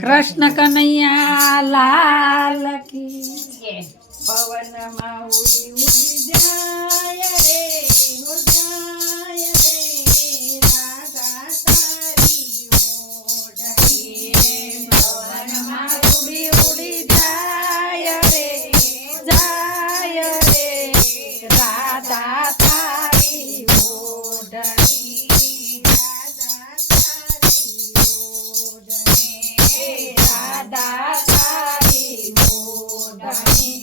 કૃષ્ણ કનૈયા લાલ કી પવનમાં ઉડી ઉડી જાય રે હો જાય રે રાધા તારી ઓઢણી પવનમાં ઉડી ઉડી જાય રે રાધા તારી ઓઢણી રાધા તારી ઓઢણી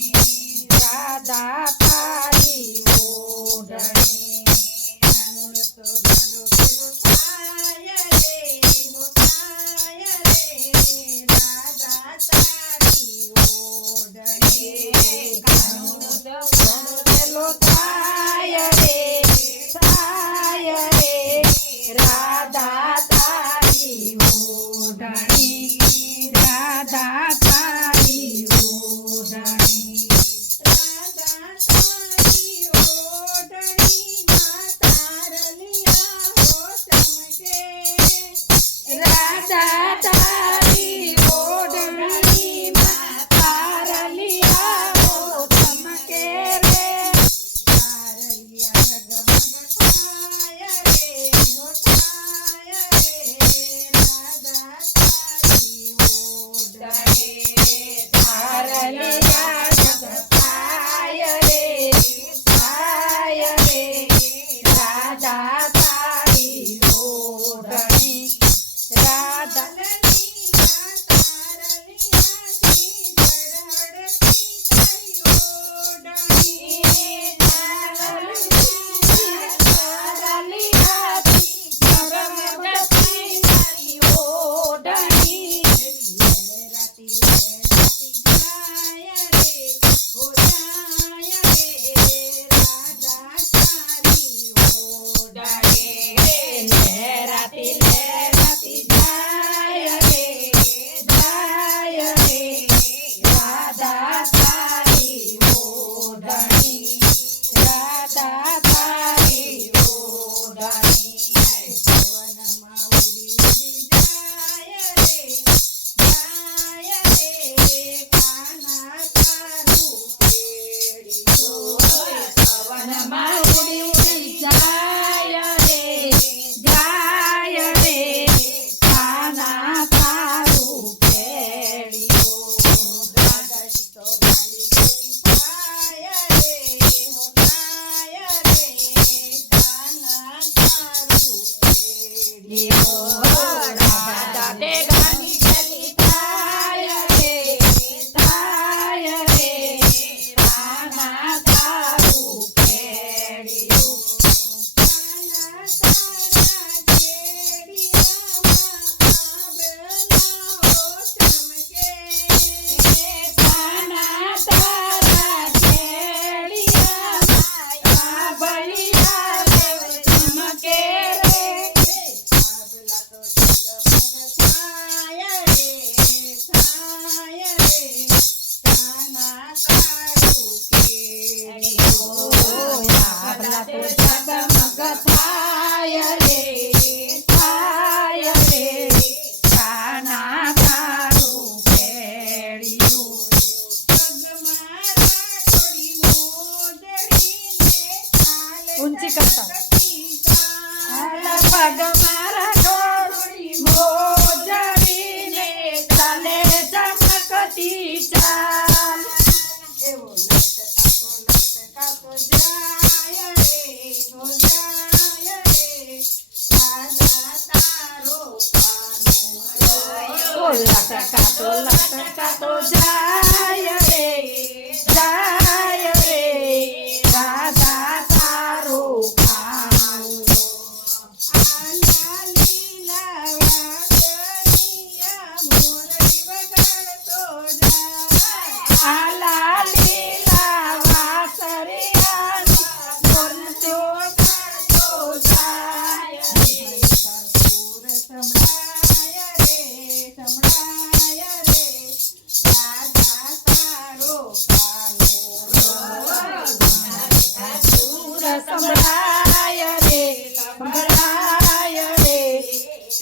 રાધા તારી ઓઢણી તો ગાંડો કેવો થાય રે હો થાય રે રાધા તારી ઓઢણી કાનૂનો તો ગાંડો કેવો થાય રે રાધા તારી ઓઢણી રાધા તારી ઓઢણી રાધા તારી ઓઢણી માં તારલિયા હો ચમકે રાધા તારી ઓઢણી માં તારલિયા હો ચમકે રે તારલિયા જગમગ થાય રે હો થાય રે રાધા તારી ઓઢણી તારલિયા જગતાય રે રાધા તારી ઓઢણી રાધાની તારલિયાથી ધડધડતી તારી ઓઢણી તારલિયાથી ધડધડતી તારી ઓઢણી લહેરાતી લહેરાતી જાય રે હો જાય રે રાધા તારી ઓઢણી લહેરાતી લહેરાતી જાય રે રાધા તારી ઓઢણી રાધા તારી ઓઢણી પવનમાં ઉડી ઉડી જાય રે કાના તારું કેડિયો પવનમાં ઉડી ઉડી જાય રે કાના તારું કેડિયો દાદાજી તો ગાલી ગઈ થાય રે હો થાય રે કાના તારું કેડિયો દાદે ગાલી ગઈ થાય રે કાના તારું કેડિયો કાના તારા કેડિયામાં આભળિયા ચમકે રે આભલા તો જગમગ થાય રે કાના તારું કેડિયો આભલા તો જગમગ થાય રે કાના તારું કેડિયો પગમાં રાખડી મોદડીને ઊંચી કરતા પગમાં રાખડી મોદડીને ચાલે ચમકતી ચાલ એવો લટકાતો જાય રે હો જાય રે રાધા તારો કાનો લટકાતો જાય રે રાધા તારો કાનો આના લીલા વાદળિયા મોરડી વગાડતો જાય આલા લીલા વાસરિયા બોલતો ગાતો જાય સુર સંભળાય રે રાધા તારો કાનો સુર સંભળાય રે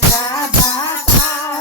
રાધા તારો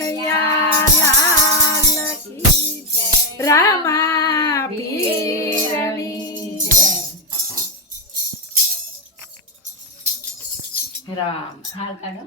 કનૈયા લાલ કી જય. રામા પીરની જય. રામ હાલ કાઢો.